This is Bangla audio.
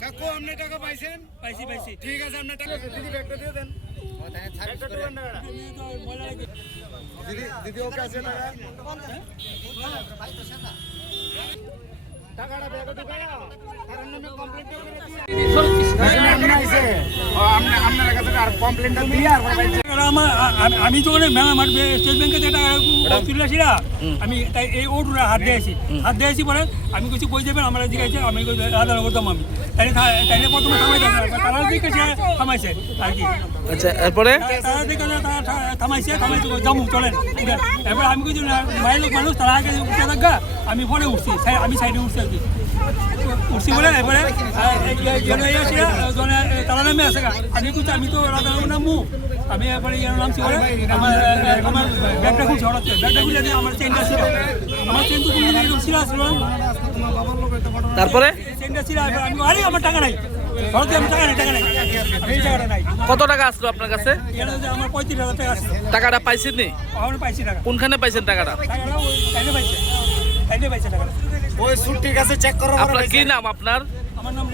কাকু আপনি টাকা পাইছেন? পাইছি পাইছি। ঠিক আছে আপনি টাকা দিদি ব্যাগটা দিয়ে দেন। দিদি ওকে আছে টাকা? টাকাটা ব্যাগে ঢুকায়া কারণ নামে কমপ্লেইনটা করে দিয়ে আপনি আইছে আপনার কাছে আর কমপ্লেইনটা দিয়ে আর আমি তো স্টেট ব্যাংকে যেটা তুলেছিলাম আমি তাই এই ওটুরা হাত দিয়েছি পরে আমি কিছু কই দেবেন আমরা জিজ্ঞাসা আমি আদান করতাম আমি তাইলে প্রথমে তারা দিকে থামাইছে আর কি। আচ্ছা এরপরে তারা দিকে থামাইছে জামু চলেন এবার আমি কিছু মায়ের লোক মানুষ তারা আগে উঠে থাকা আমি পরে উঠছি আমি সাইডে উঠছি আর কি উঠছি বলে এবারে তারা নামে আছে আমি কিছু আমি তো রাধা নামু আমি এবারে নামছি বলে আমার ব্যাগটা খুলছি হঠাৎ ব্যাগটা খুলে দিয়ে আমার চেনটা ছিল আমার চেন তো এরকম ছিল আসলো তারপরে চেনটা ছিল আমি আরে আমার টাকা নাই হঠাৎ আমার টাকা নাই এই টাকাটা নাই। কত টাকা আসলো আপনার কাছে? আমার 35,000 টাকা আসলো। টাকাটা পাইছেন নি? আমি পাইছি টাকা। কোনখানে পাইছেন টাকাটা? টাকাটা ওই টাইনে পাইছে টাকাটা। ওই সুট ঠিক আছে চেক করো। আপনার কি নাম আপনার? আমার নাম